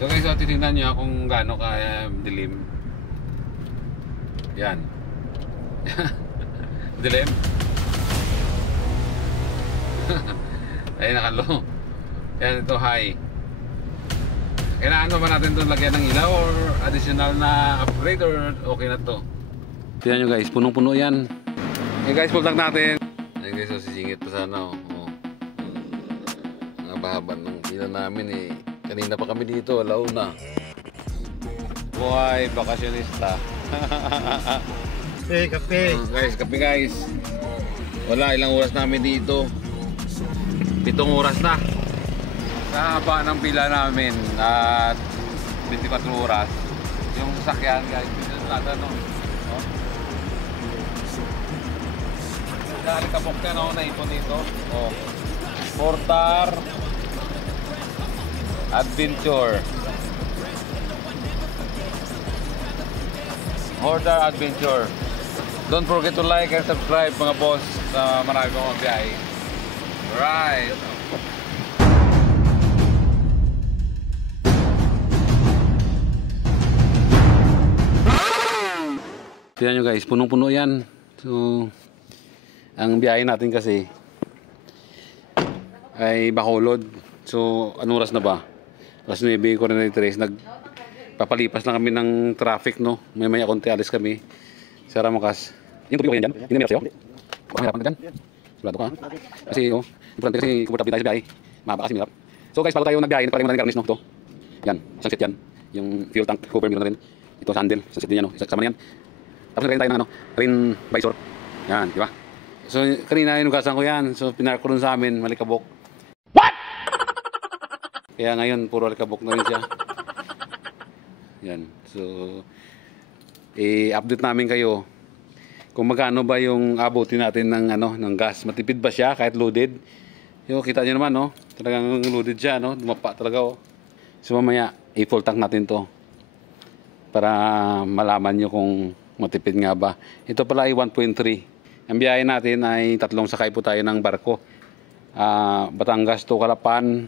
So guys, so titingnan nyo kung gaano ka dilim. Yan. Dilim. Ayun, nakalo. Yan, ito high. Kailangan ba natin itong lagyan ng ilaw or additional na upgrade or okay na to? Tignan nyo guys, punong-puno yan. Okay guys, full tank natin. Ayun guys, so sisingit pa sana. Nabahaban ng pila namin eh. Kanina pa kami dito, alauna. Buhay, bakasyonista. Kape. Guys, kape guys. Wala, ilang oras namin dito. 7 oras na. Sa haba ng pila namin at 24 oras. Yung sasakyan guys, pinag-nada no. Dahil kabok na no, naipon dito. Oh. Mortar Adventure. Mortar Adventure. Don't forget to like and subscribe mga boss sa marami pang biyahe. Right. Tignan nyo guys, punong-puno yan. So, ang biyahe natin kasi ay Bacolod. So, anong oras na ba? Alas 9:43. Nagpapalipas lang kami ng traffic, no? May konti alis kami. Sara Makas. Yung tubig ko yan dyan? Hindi na meron sa'yo? Baka hirapan ka dyan? Sigurado ka ha? Kasi, importante kasi komportable tayo sa biyahe. Mahaba kasi mirap. So guys, bago tayo nagbiyahe, nagpalagay mo na ng garnish, no? Ito. Yan, isang set yan. Yung fuel tank cover meron na rin. Ito sa handle, isang set din yan, no? Kasama na yan. Tapos nagkain tayo ng rain visor. Yan, di ba? So kanina inugasan ko yan. So pinark ko dun sa amin, malikabok. What? Kaya ngayon puro alikabok na rin siya. Yan. So i-update namin kayo kung magkano ba yung abutin natin ng ng gas. Matipid ba siya kahit loaded? Yung kita niyo naman, no? Talagang loaded siya, no? Dumapa talaga, oh. So mamaya i-full tank natin 'to para malaman niyo kung matipid nga ba. Ito pala ay 1.3. Ang biyahe natin ay 3 sakay po tayo ng barko. Batangas to Calapan,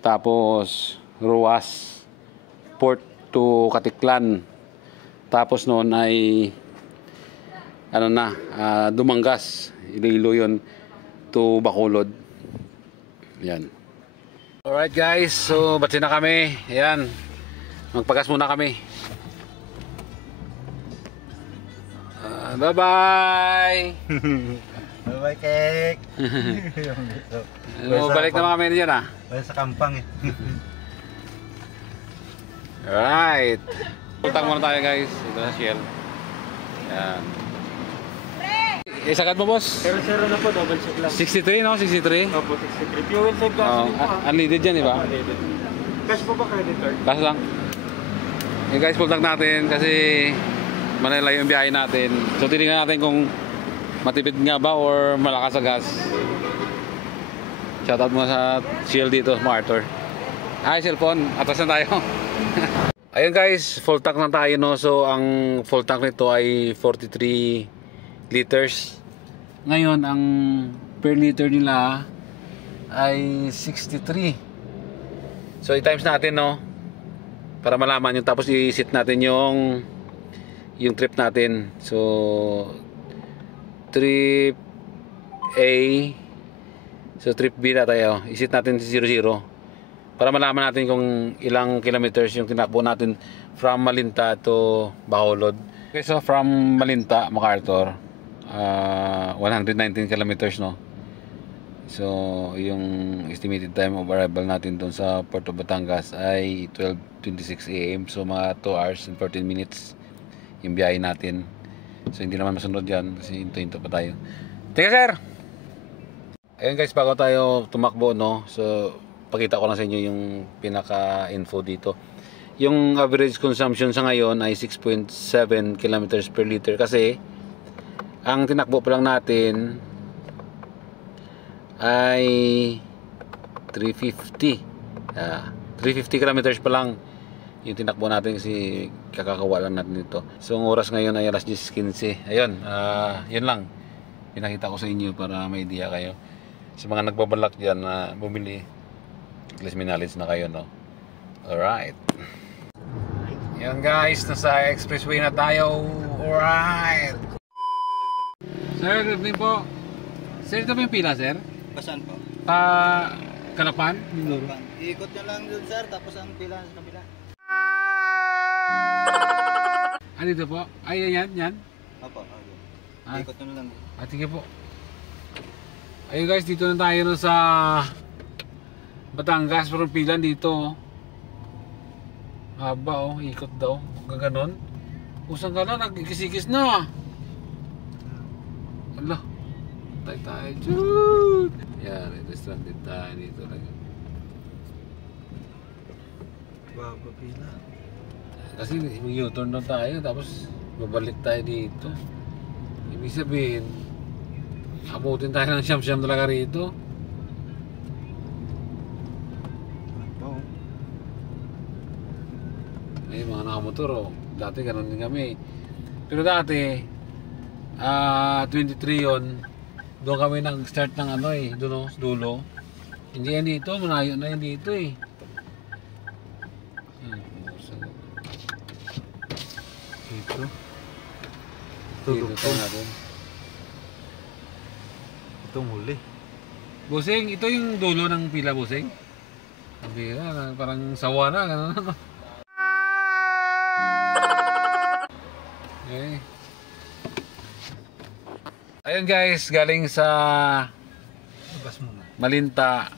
tapos Ruas, Port to Katiklan. Tapos noon ay Dumangas, Iloilo yun, to Bacolod. Yan. Alright guys, so batsi na kami. Yan. Magpagas muna kami. Bye-bye! Bye-bye, Kek! Balik na kami dyan ah. Wala sa kampang eh. Alright. Putang muna tayo guys. Ito na Shell. Yan. Isagad mo boss? 0-0 na po, double check lang. 63 no? 63? Opo, 63. Fuel save gasoline po. Unleaded yan, di ba? Cash po ba creditor? Cash lang. Guys, full tank natin kasi Manila yung biyahe natin. So titingnan natin kung matipid nga ba or malakas sa gas. Shoutout mo sa Shell dito, MacArthur. Hi cellphone, atas na tayo. Ayun guys, full tank na tayo, no. So ang full tank nito ay 43 liters. Ngayon ang per liter nila ay 63. So i-times natin, no, para malaman yung, tapos i-set natin yung trip natin. So trip A, so trip B na tayo. I-set natin si 00 para malaman natin kung ilang kilometers yung tinakbo natin from Malinta to Bacolod. Okay, so from Malinta, MacArthur, 119 kilometers, no. So yung estimated time of arrival natin dun sa Port of Batangas ay 12:26 AM. So mga 2 hours and 14 minutes yung biyahe natin. So hindi naman masunod yan kasi hinto-hinto pa tayo. Teka sir! Ayun guys, bago tayo tumakbo, no, so pakita ko lang sa inyo yung pinaka-info dito. Yung average consumption sa ngayon ay 6.7 kilometers per liter kasi ang tinakbo pa lang natin ay 350. 350 kilometers pa lang yung tinakbo natin kasi kakakawa lang natin dito. So ang oras ngayon ay alas 10:15. Ayun, yun lang pinakita ko sa inyo para may idea kayo. Sa mga nagbabalak dyan na bumili, at least may knowledge na kayo, no. Alright. Yan guys, nasa expressway na tayo. Alright. Sir, good evening po. Sir, ito po yung pila, sir? Pasan po? Kalapan? Mindoro. Iikot nyo lang dun sir, tapos ang pila sa kabila. Dito po? Ay, yan. Opo, Ah. iikot nyo lang. Sige po. Ayun guys, dito na tayo no sa Batangas. Pero pila dito. Haba ikot daw. Hanggang ganon. Usang ka na, nagkikisikis na. Ala. Tayo. Chut! Yan, restaurant din tayo dito lang. Baba pila. Kasi U-turn na tayo, tapos babalik tayo dito. Ibig sabihin, abutin tayo ng siyam-siyam talaga rito. Oo. Ay, mga nakamotor dati ganun din kami. Pero dati, 23 yon, doon kami nag-start ng doon dulo. Hindi yan dito, malayo na yan dito eh. Dito. Dito tayo natin. Itong huli. Busing, ito yung dulo ng pila, Busing. Sabi na, parang sawa na, gano'n. Okay. Ayun guys, galing sa Labas muna. Malinta.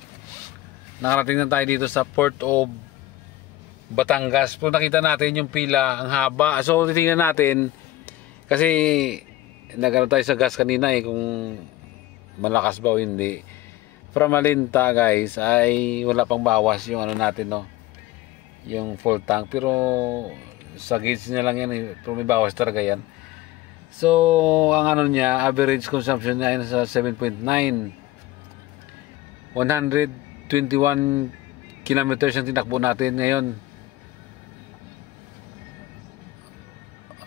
Nakarating na tayo dito sa Port of Batangas. Kung nakita natin yung pila, ang haba. So titingnan natin kasi nagano tayo sa gas kanina kung malakas ba o hindi. From Malinta guys ay wala pang bawas yung natin yung full tank, pero sa gauge niya lang yan pero may bawas talaga yan. So ang niya, average consumption niya ay nasa 7.9. 121 kilometers ang tinakbo natin ngayon.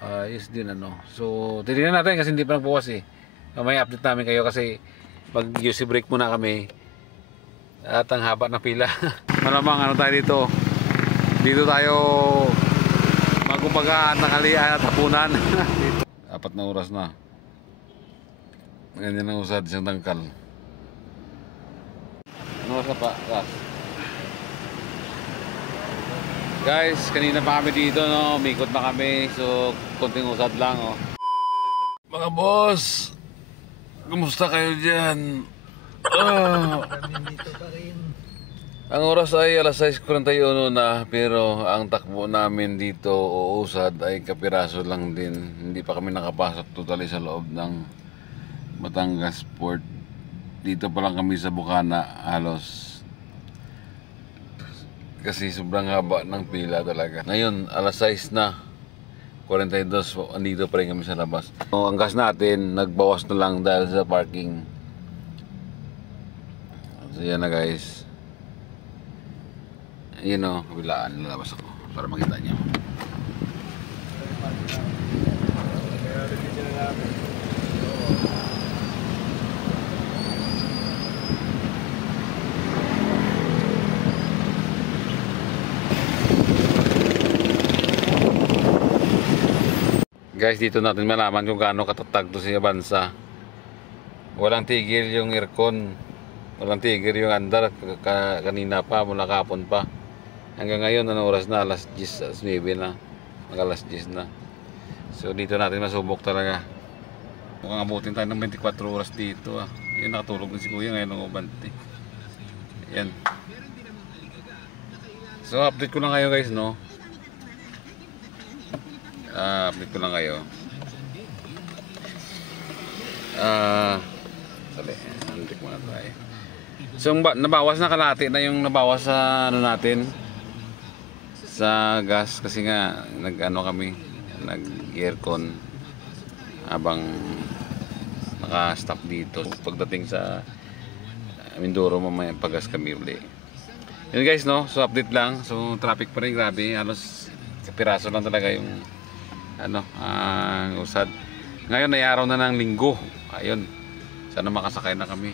Ayos din So titignan natin kasi hindi pa nagbawas May update namin kayo kasi mag UC break muna kami. At ang haba ng pila. Malamang tayo dito. Dito tayo magkumbaga nakalian at hapunan. 4 na oras na. Ganyan ang usad siyang tangkal. Ano oras na pa? Guys, kanina pa kami dito Mikot na kami. So, konting usad lang Mga boss, kumusta kayo dyan? Ang oras ay alas 6:41 na, pero ang takbo namin dito o usad ay kapiraso lang din. Hindi pa kami nakapasok totally sa loob ng Batangas Port. Dito pa lang kami sa Bukana halos. Kasi sobrang haba ng pila talaga. Ngayon, alas 6 na. 42, andito pa rin kami sa labas. So, ang gas natin, nagbawas na lang dahil sa parking. So, yan na guys. Yun kabilaan, lalabas ako para makita niyo. Guys, dito natin malaman kung gaano katatag to si Avanza. Walang tigil yung aircon. Walang tigil yung andar kanina pa, mula kapon pa. Hanggang ngayon, oras na? Alas 10, alas 9 na. Mag-alas 10 na. So, dito natin masubok talaga. Mukhang abutin tayo ng 24 oras dito Yan, nakatulog din si Kuya ngayon ng ubante. Yan. So, update ko lang kayo guys, update ko lang kayo. Antik muna tayo. So, nabawas na kalahati na yung nabawas sa natin. Sa gas kasi nga kami nag-aircon habang naka-stop dito. Pagdating sa Mindoro mamaya pag-gas kami uli. Yun guys so update lang. So traffic pa rin grabe. Halos kapiraso lang talaga yung usad. Ngayon ay araw na ng linggo. Ayun. Sana makasakay na kami.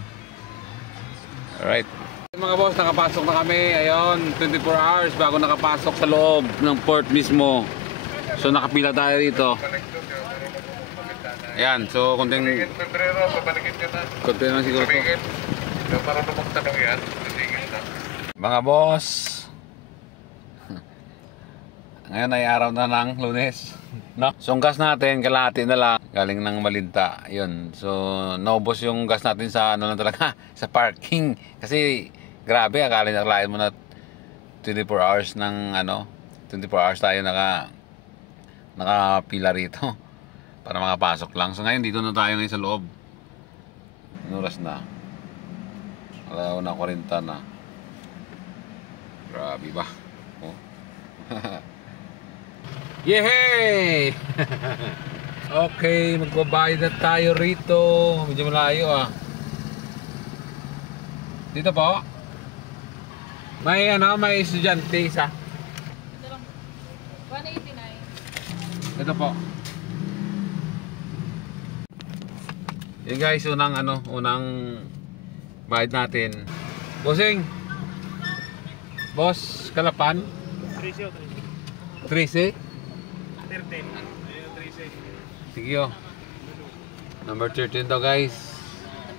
Alright. Mga boss, nakapasok na kami. Ayun, 24 hours bago nakapasok sa loob ng port mismo. So nakapila tayo dito. Ayan, so konting lang siguro to. Para magtanong yan, Mga boss, ngayon ay araw na ng Lunes, no? So ang gas natin, kalahati na lang, galing ng Malinta, yun. So naubos yung gas natin sa ano lang talaga, sa parking. Kasi grabe, akalain mo na 24 hours ng ano, 24 hours tayo nakapila rito para makapasok lang. So ngayon dito na tayo ngayon sa loob. Anong oras na? 1:40 na. Grabe ba? Oh. Yehey! Okay, magbabayad na tayo rito. Medyo malayo ah. Dito po. May may estudyante isa. Ito lang. 189. Ito po. Yan guys, unang bayad natin. Bossing. Boss, Kalapan. 13. 13? 13. Sige oh. Number 13 daw guys.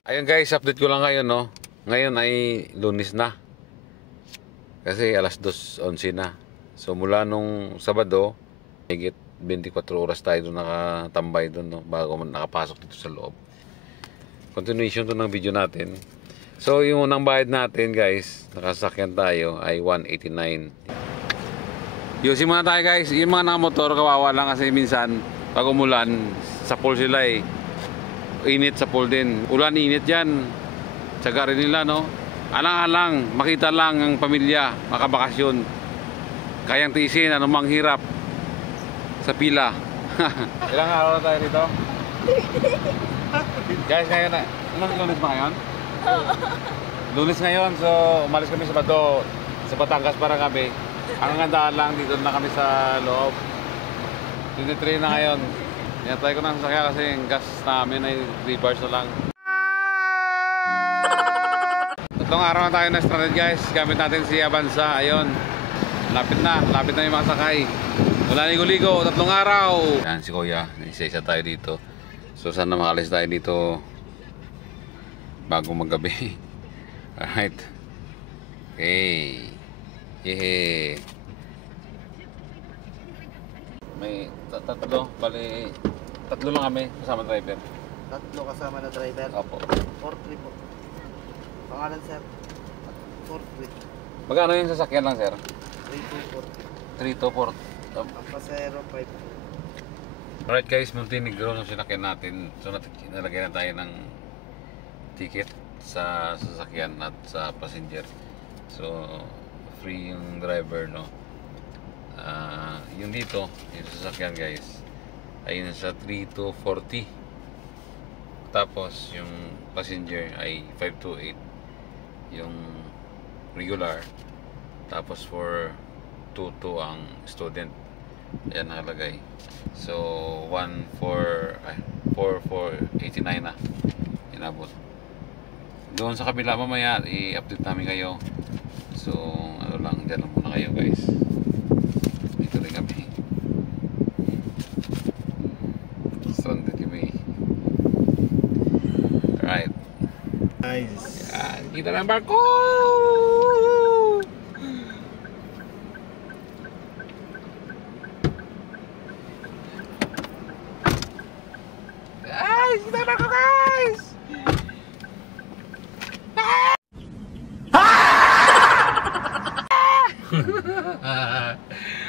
Ayun guys, update ko lang kayo no. Ngayon ay Lunes na. Kasi alas 2:11 na. So mula nung Sabado, higit 24 oras tayo doon nakatambay doon no, bago nakapasok dito sa loob. Continuation to ng video natin. So yung unang bayad natin guys, nakasakyan tayo ay 189. Yusin muna tayo guys. Yung mga nakamotor kawawa lang kasi minsan pag umulan sa pool sila eh. Init sa pool din. Ulan init yan. Tsaga rin nila no. Alang-alang, makita lang ang pamilya, makabakasyon. Kayang tiisin, anumang hirap sa pila. Ilang araw na tayo dito? Guys, ngayon na. Lunes ba ngayon? Lunes ngayon, so umalis kami sa Bato. Sa Batangas para kami. Ang gandaan lang, dito na kami sa loob. 23 na ngayon. Inatay ko ng sasakyan kasi yung gas namin ay 3 bars na lang. Tatlong araw na tayo na stranded guys. Gamit natin si Avanza. Ayun. Lapit na yung mga sakay. Wala ligo-ligo. 3 araw. Yan si Kuya. Isa-isa tayo dito. So sana makalis tayo dito bago maggabi. Alright. Okay. Yehey. May tatlo. Bali, tatlo lang kami kasama driver. Tatlo kasama na driver. Opo. 4-3 po. Pangalan sir? 4-3. Magkano yung sasakyan lang sir? 3-2-4. 3 to 4. Ang pasero 5. Alright guys, Montenegro nung sinakyan natin. So nalagay na tayo ng ticket sa sasakyan at sa passenger. So free yung driver no. Yung dito, yung sasakyan guys ay nasa 3 to 40. Tapos yung passenger ay 5 to 8 yung regular. Tapos for 2 to ang student. Ayan nakalagay. So 4,489 na inabot. Doon sa kabila mamaya i-update namin kayo. So ano lang, dyan lang muna kayo guys. Dito rin kami. Stranded kami. Alright. Nice. Yan, kita ng barko! Guys, kita ng barko guys!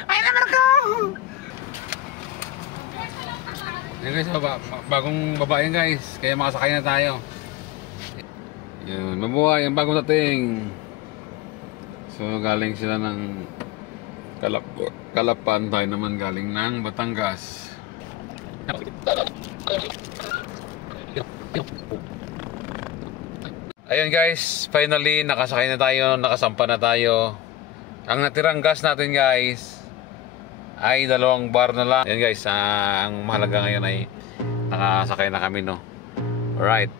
Ay na barko! Yan guys, bagong babae guys, kaya makasakay na tayo. Yun, mabuhay ang bagong dating. So galing sila ng Kalapan, tayo naman galing ng Batangas. Ayun guys, finally nakasakay na tayo, nakasampa na tayo. Ang natirang gas natin guys ay 2 bar na lang. Ayun guys, ang mahalaga ngayon ay nakasakay na kami no. Alright.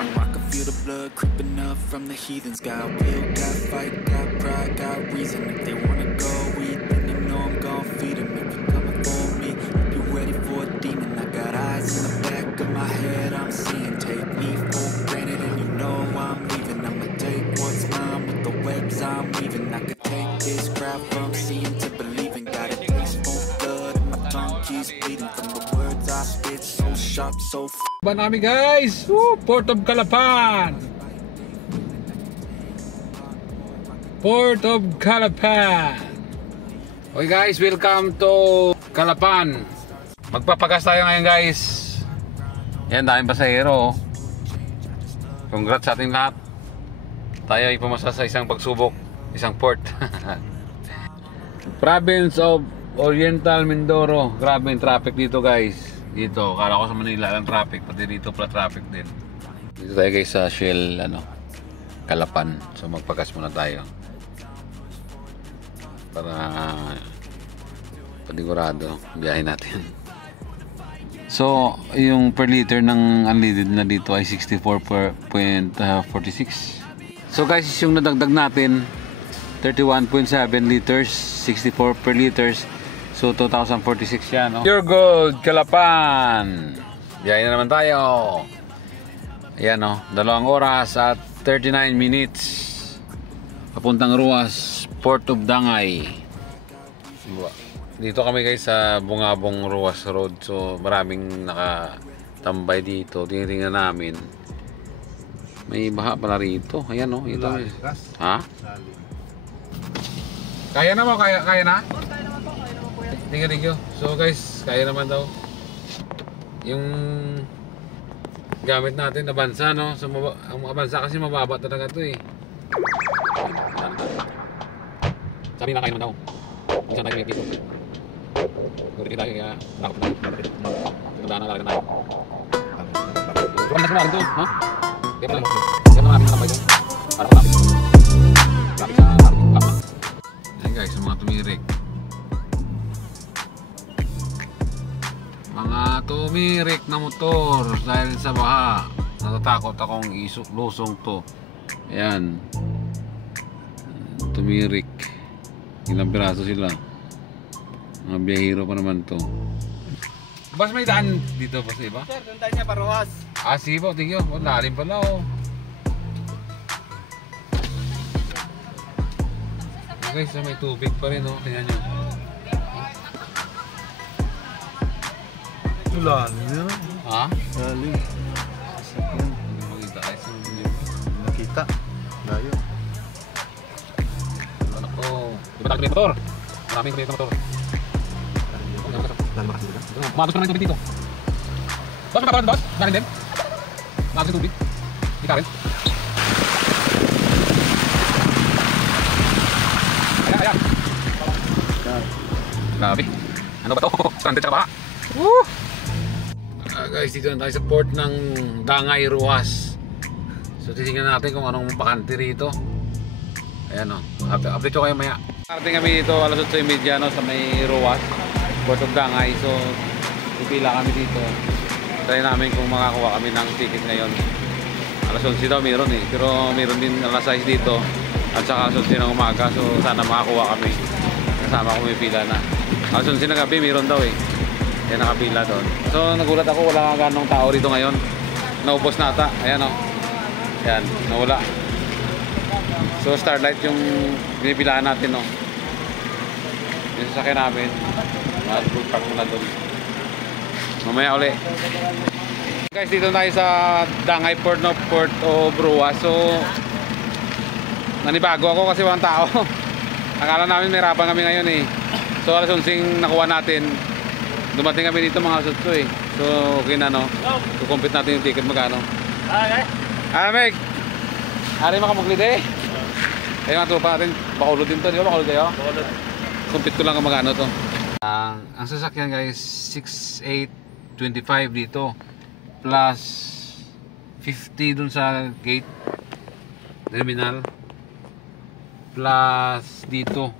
I can feel the blood creeping up from the heathens. Got will, got fight, got pride, got reason. If they wanna go eat, then you know I'm gon' feed them. If you're coming for me, if you're ready for a demon, I got eyes in the back of my head, I'm seeing. Take me for granted and you know I'm leaving. I'ma take what's mine with the webs I'm weaving. I could take this crowd from seeing to believing. Got a taste for blood and my tongue keeps bleeding from the words I spit. So sharp, so Ba namin guys! Woo! Port of Calapan! Port of Calapan! Okay guys, welcome to Calapan. Magpapagas tayo ngayon guys. Yan, daming pasahero. Congrats sa ating lahat. Tayo ay pumasa sa isang pagsubok, isang port. Province of Oriental Mindoro. Grabe yung traffic dito guys. Dito, kala ko sa Manila lang traffic, pati dito pala traffic din. Dito tayo guys sa Shell, Calapan. So magpagas muna tayo. Para panigurado, biyahe natin. So, yung per liter ng unleaded na dito ay 64.46. So guys, yung nadagdag natin 31.7 liters, 64 per liters. So 2046 yan, no? Pure Gold, Calapan. Biyahe na naman tayo. Ayan, no? 2 oras at 39 minutes. Papuntang Ruas, Port of Dangay. Dito kami guys sa Bungabong Ruas Road. So maraming nakatambay dito. Tinitingnan namin. May baha pala rito. Ayan, no? Ito. Ha? Kaya na mo? Kaya na? Thank you. So guys, kaya naman daw. Yung gamit natin, Avanza, no? So, ang Avanza kasi mababa talaga ito eh. Sabi na kaya naman daw. Minsan tayo dito. Kuri tayo kaya takot na. Tandaan na talaga tayo. Tuwan na sila rin doon, ha? Kaya pala. Kaya naman natin na doon. Para ko lapit. Lapit sa lapit. Ayan guys, yung mga tumirik. Mga tumirik na motor dahil sa baha. Natatakot akong lusong to. Ayan. Tumirik. Ilang piraso sila. Mga biyahero pa naman to. Bas may daan dito pa sa iba? Sir, doon tayo niya paruwas. Ah, sige po. Tingin ko. Lalim pala oh. Okay, so may tubig pa rin oh. Tingnan nyo. Lalim yun. Ha? Lalim. Hindi makita ay sa Nakita. Layo. ano ko. Di ba tayo yung motor? Maraming kumita motor. Lalim kasi dito. Umabos pa naman yung tubig dito. Boss, makapalan boss? Narin din? Umabos yung tubig? Di ka rin? Ayan. Grabe. Ano ba to? Stranded sa baha. Woo! Guys, dito na tayo sa port ng Dangay, Ruas. So titingnan natin kung anong bakante rito. Ayan o, update ko kayo maya. Parating kami dito alas 8:30 no, sa may Ruas, Port of Dangay. So pipila kami dito. Try namin kung makakuha kami ng ticket ngayon. Alas 11 daw meron eh, pero meron din alas 6 dito at saka alas 11 ng umaga. So sana makakuha kami. Kasama ko may pila na. Alas 11 ng gabi meron daw eh. Kaya nakapila doon. So nagulat ako, wala nga ganong tao rito ngayon. Naubos na ata. Ayan o. Ayan, nawala. So Starlight yung binipilahan natin o. Yung sasakyan namin. Mag-park muna doon. Mamaya uli. Guys, dito tayo sa Dangay Port, no? Port of Ruas. So nanibago ako kasi walang tao. Akala namin may rapan kami ngayon eh. So alas 11 nakuha natin. Dumating kami dito mga sutso eh. So okay na no. Kukumpit natin yung ticket magkano. Okay. Meg! Ari makamuglid eh. Kaya mga tropa natin. Bakulod din to. Di ba bakulod kayo? Bakulod. Kumpit ko lang kung magkano to. Ang sasakyan guys 6,825 dito. Plus 50 dun sa gate. Terminal. Plus dito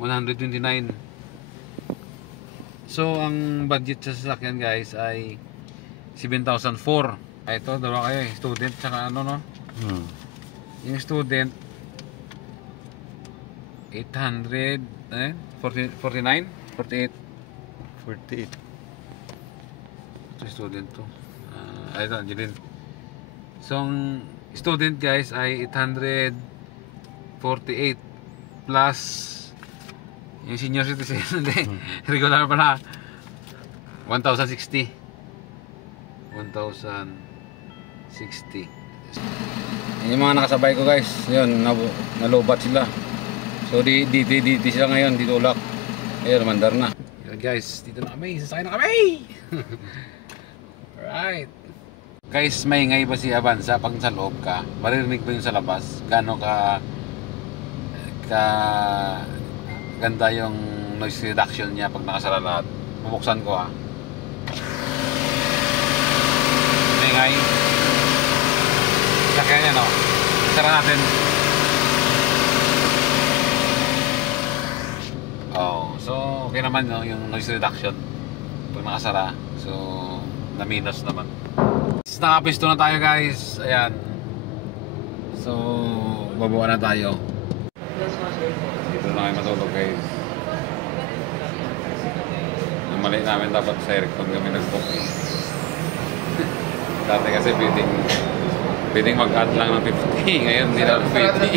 129. So ang budget sa sasakyan guys ay 7,004. Ito dalawa kayo eh, student tsaka ano no. Yung student 800 49 48. 48. Ito yung student to. Ay ito, Angeline. So ang student guys ay 848 plus yung senior citizen. Hindi, regular pala 1,060. 1,060. Yung mga nakasabay ko guys, yun, nalubat sila. So dito sila ngayon, dito ulak. Ayun, mandar na. Yun guys, dito na kami, sasakay na kami! Alright. Guys, maingay ba si Avanza pag sa loob ka? Maririnig ba yun sa labas? Gano'n ka ganda yung noise reduction niya pag nakasara lahat. Bubuksan ko maingay. Sakyan niya, no? Sara natin. Oh, so okay naman, no? Yung noise reduction pag nakasara. So na minus naman. Nakapisto na tayo guys. Ayan. So babuan na tayo. Dito na kayo matulog guys. Ang mali namin dapat sa aircon kami nag-book Dati kasi pwedeng mag-add lang ng 50. Ngayon hindi na pwede.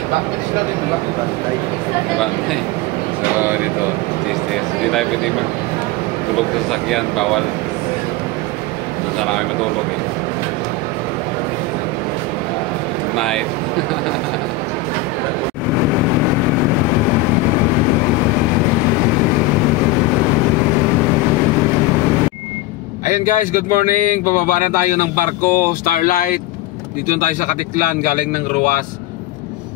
So dito, cheese. Hindi tayo pwede mag-tulog sa sasakyan. Bawal. Doon na lang kami matulog Night. Ayun guys, good morning. Bababa na tayo ng barko, Starlight. Dito na tayo sa Katiklan, galing ng Ruwas.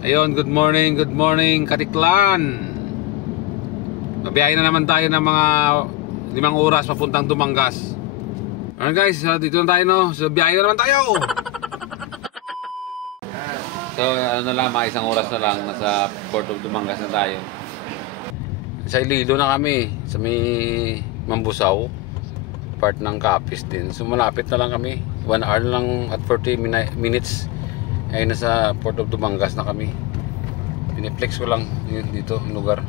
Ayun, good morning, Katiklan. Mabiyahe na naman tayo ng mga 5 oras papuntang Dumangas. Ayun guys, dito na tayo, no. So biyahe na naman tayo. So ano na lang, mga 1 oras na lang, nasa Port of Dumangas na tayo. Sa Iloilo na kami, sa may Mambusaw, part ng Capiz din. So malapit na lang kami, 1 hour lang at 40 minutes ay nasa Port of Dumangas na kami. Piniplex ko lang yun, dito yung lugar.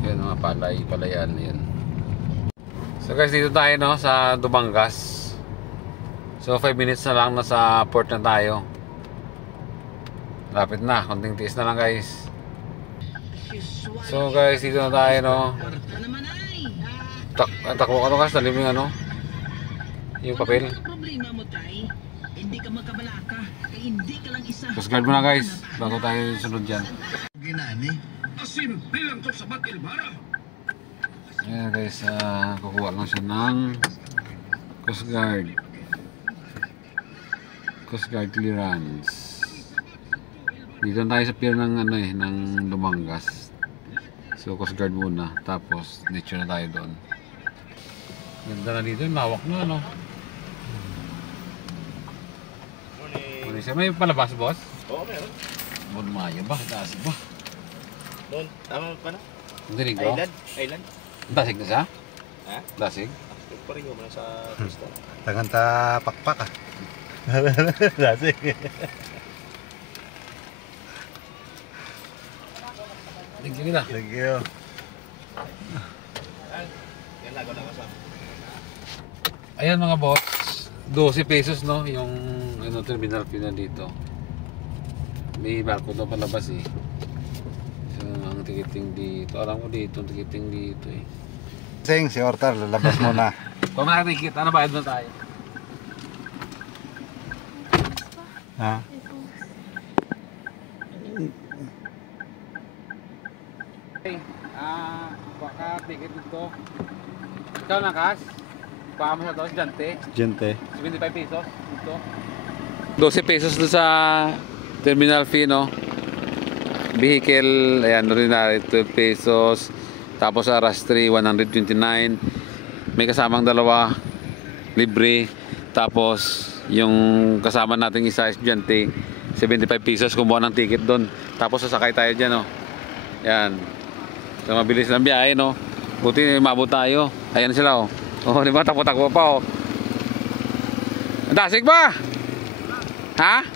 Yun, mga palayan yun. So guys, dito tayo, no, sa Dumangas. So 5 minutes na lang, nasa port na tayo. Lapit na, konting tiis na lang guys. So guys, dito na tayo, no. Takbo ka to guys, dalim yung ano, yung papel. Coast Guard muna guys, bago tayo sunod dyan. Ayan guys, kukuha lang siya ng Coast Guard clearance. Dito tayo sa pier ng ano ng Dumangas. So Coast Guard muna, tapos nature na tayo doon. Ganda na dito, lawak na, no. May palabas, boss? Oo, meron. Maya ba? Dasig ba? Doon, tama pa na? Dinig ko? Island. Dasig na siya? Ha? Dasig? Pareho mo na sa pista. Taganta pakpak Dasi. Thank you na. Thank you. Ayan mga boss, 12 pesos, no, yung ano, terminal fee na dito. May barko daw palabas eh. So ang tikiting dito, alam ko dito, ang tikiting dito eh. Sing, si Ortar, lalabas mo na. Kung nakatiket, ano bayad mo tayo? Ha? Okay, baka ticket dito. Ikaw na, Kas? Baka mo sa to, Jante. Gente. 75 pesos dito. 12 pesos doon sa terminal fee, no? Vehicle, ayan, ordinary 12 pesos. Tapos sa Rastri 129. May kasamang dalawa libre. Tapos yung kasama nating isa estudyante 75 pesos kumuha ng ticket doon. Tapos sasakay tayo diyan, no. Yan. So mabilis lang biyahe, no. Buti mabot tayo. Ayan sila, oh. Oh, di ba takbo-takbo pa, oh. Dasig ba? Ha?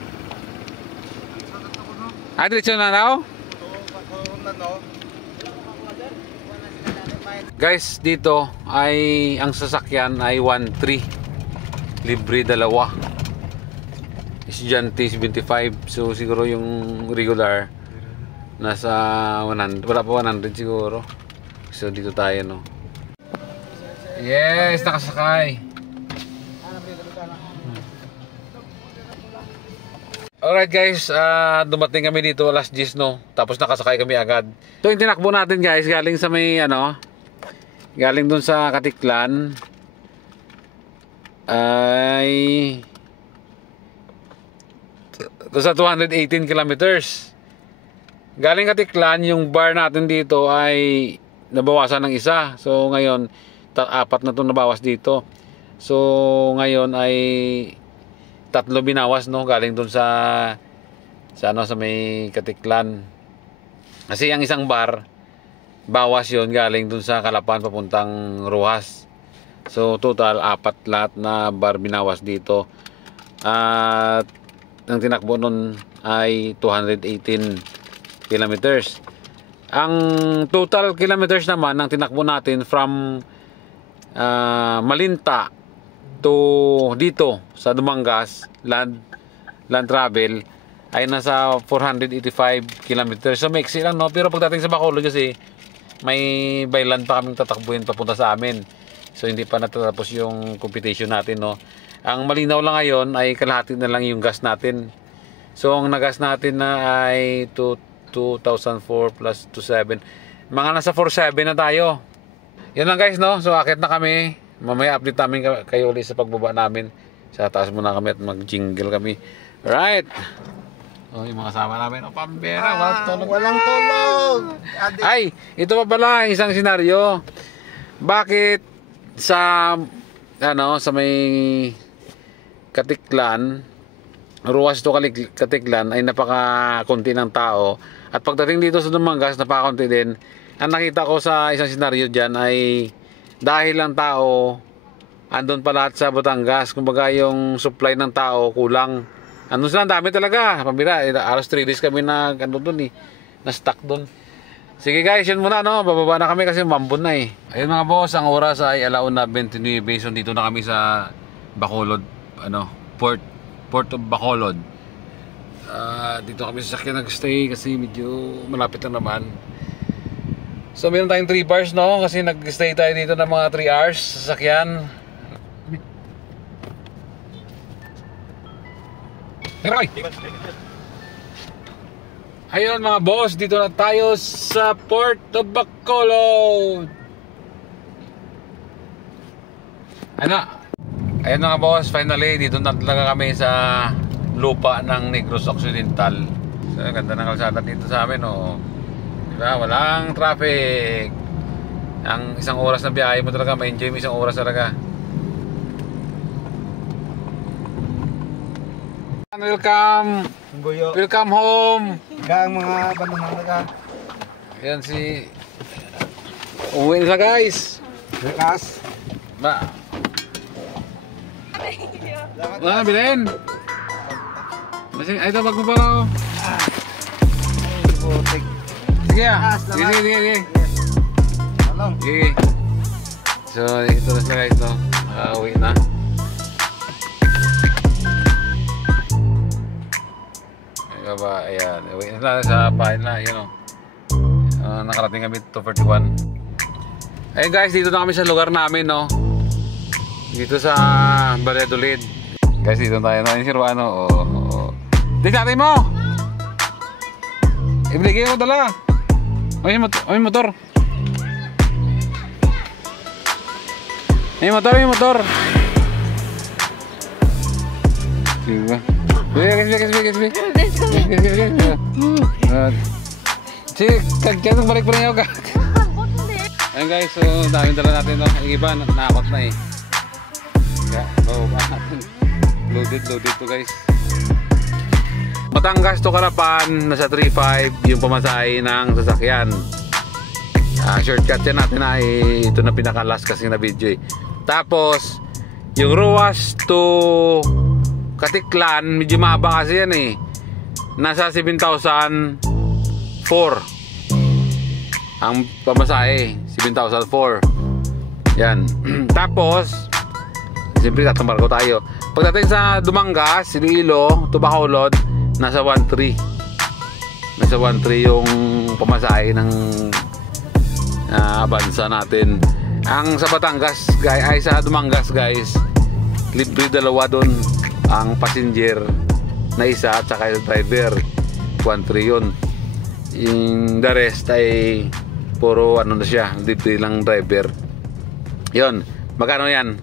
Diretso na daw? Guys, dito ay ang sasakyan ay 1.3. Libre dalawa. Estudyante 75. So siguro yung regular nasa 100. Wala pa 100 siguro. So dito tayo, no. Yes, nakasakay. Alright guys, dumating kami dito alas 10, no. Tapos nakasakay kami agad. So yung tinakbo natin guys, galing sa may galing dun sa Katiklan ay sa 218 kilometers. Galing Katiklan, yung bar natin dito ay nabawasan ng isa. So ngayon, 4 na ito nabawas dito. So ngayon ay 3 binawas, no, galing dun sa may Katiklan. Kasi ang isang bar bawas yon galing dun sa Kalapan papuntang Rojas. So total 4 lahat na bar binawas dito. At ang tinakbo nun ay 218 kilometers. Ang total kilometers naman ng tinakbo natin from Malinta to dito sa Dumangas land travel ay nasa 485 kilometers. So maiksi lang, no? Pero pagdating sa Bacolod kasi may by land pa kaming tatakbuhin papunta sa amin. So hindi pa natatapos yung competition natin, no? Ang malinaw lang ngayon ay kalahati na lang yung gas natin. So ang nagas natin na ay 2004 plus 27. Mga nasa 47 na tayo. Yan lang guys, no? So akit na kami. Mamaya update namin kayo ulit sa pagbaba namin. Sa taas muna kami at mag-jingle kami. Alright. Oh, yung mga kasama namin. Oh, pambera. Walang tulog. Ay, ito pa pala isang senaryo. Bakit sa sa may Katiklan, Ruas to Katiklan ay napaka-kunti ng tao. At pagdating dito sa Dumangas, napaka-kunti din. Ang nakita ko sa isang senaryo dyan ay dahil lang tao andun pa lahat sa Batangas, kumbaga yung supply ng tao kulang. Andun sila, dami talaga. Pambira, alas 3 days kami na doon na stuck doon. Sige guys, yun muna, no. Bababa na kami kasi mambon na eh. Ayun mga boss, ang oras ay 1:29. So dito na kami sa Bacolod, Port of Bacolod. Dito kami sa sakyan nag-stay kasi medyo malapit na naman. So meron tayong 3 bars, no? Kasi nag-stay tayo dito ng mga 3 hours sa sakyan. Ayun mga boss, dito na tayo sa Port of Bacolod. Ayun mga boss, finally dito na talaga kami sa lupa ng Negros Occidental. So ganda ng kalsada dito sa amin, oh. Diba? Walang traffic. Ang isang oras na biyahe mo talaga, ma-enjoy mo isang oras talaga. Welcome. Welcome home. Kang mga banana ka. Yan si uwi na guys. Bekas. Wala bilhin. Masih ay ito magpaparaw. Sige ah. Sige. Along. Sige. So ito na sila guys, no. Uwi na. Ba, ayan, uwi na sa bahay na, yun o. Nakarating kami 2:41. Ayun guys, dito na kami sa lugar namin, no. Dito sa Valladolid. Guys, dito tayo na. Yung si Ruano, Diktatin mo! Ibigay mo dala. May motor. May motor. Diba? Sige. Sige, kagkatong balik pa rin ako. Ayun guys, so daming dala natin, no. Yung iba, nakakot na eh. Kaya, bababa natin. Loaded to guys. Batangas to Kalapan, nasa 3.5 yung pamasahe ng sasakyan. Shortcut yan natin na ito na pinaka-last kasi na video eh. Tapos, yung Ruas to Katiklan, medyo mahaba kasi yan eh. nasa 7,004 ang pamasahe, 7,004. Yan. Tapos siyempre tatambar ko tayo. Pagdating sa Dumangas, Iloilo to Bacolod, nasa 1,300. Nasa 1,300 yung pamasahe ng Avanza natin. Ang sa Batangas guys, ay sa Dumangas guys, libre dalawa doon, ang passenger na isa at saka yung driver, 1,300 yun. Yung the rest ay puro ano na siya, libre lang driver. Yun, magkano yan?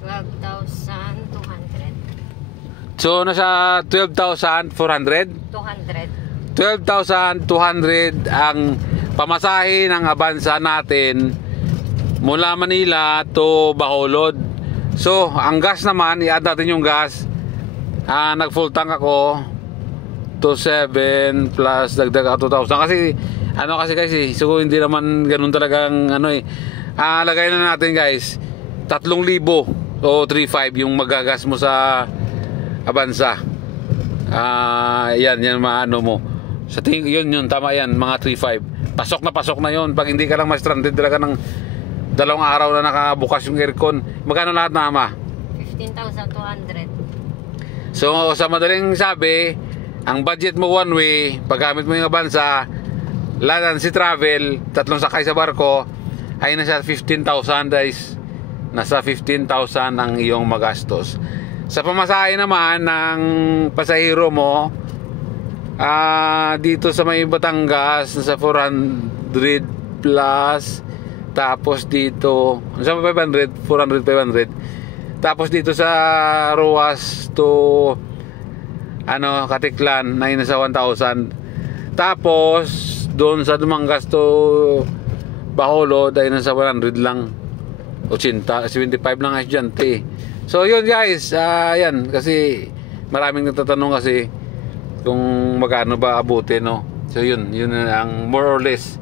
12,200. So nasa 12,400? 200. 12,200 ang pamasahe ng Avanza natin mula Manila to Bacolod. So ang gas naman, i-add natin yung gas. Nag full tank ako to 7 plus dagdag 2,000 kasi ano kasi guys so hindi naman ganun talagang ano lagay na natin guys 3,000 o 3,500 yung magagas mo sa Avanza. Yan maano mo sa tingin yun tama yan, mga 3,500 pasok na yun pag hindi ka lang ma-stranded talaga ng 2 araw na nakabukas yung aircon. Magkano lahat na ama? 15,200. So sa madaling sabi, ang budget mo one way, paggamit mo yung Avanza, lahat si travel, 3 sakay sa barko, ay nasa 15,000 guys. Nasa 15,000 ang iyong magastos. Sa pamasahe naman ng pasahero mo, dito sa may Batangas, nasa 400 plus, tapos dito, nasa 500, 400, 500. Tapos dito sa Ruas to Katiklan na nasa 1,000. Tapos doon sa Dumangas to Bacolod ay nasa 100 lang. 80, 75 lang estudyante. So yun guys, yan kasi maraming nagtatanong kasi kung magkano ba abutin, no. So yun ang more or less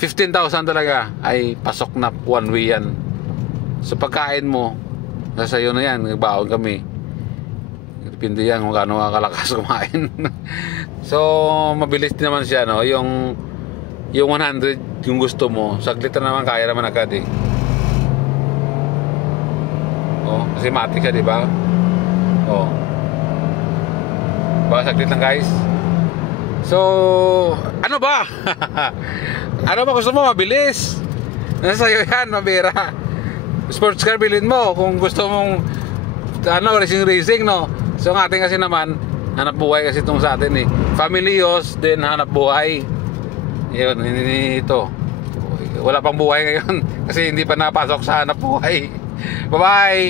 15,000 talaga ay pasok na one way yan. So pagkain mo nasa iyo na yan, nagbaon kami. Depende yan kung gaano kalakas kumain. So mabilis din naman siya, no. Yung 100 yung gusto mo, saglit na naman, kaya naman agad eh. Kasi matik siya, di ba? Baka saglit lang guys. So ano ba? Ano ba gusto mo? Mabilis. Nasa iyo yan, mabira. Sports car bilhin mo kung gusto mong racing, no. So ang ating kasi naman hanap buhay kasi itong sa atin eh. Family use din hanap buhay. Yun, ito. Wala pang buhay ngayon kasi hindi pa napasok sa hanap buhay. Bye bye.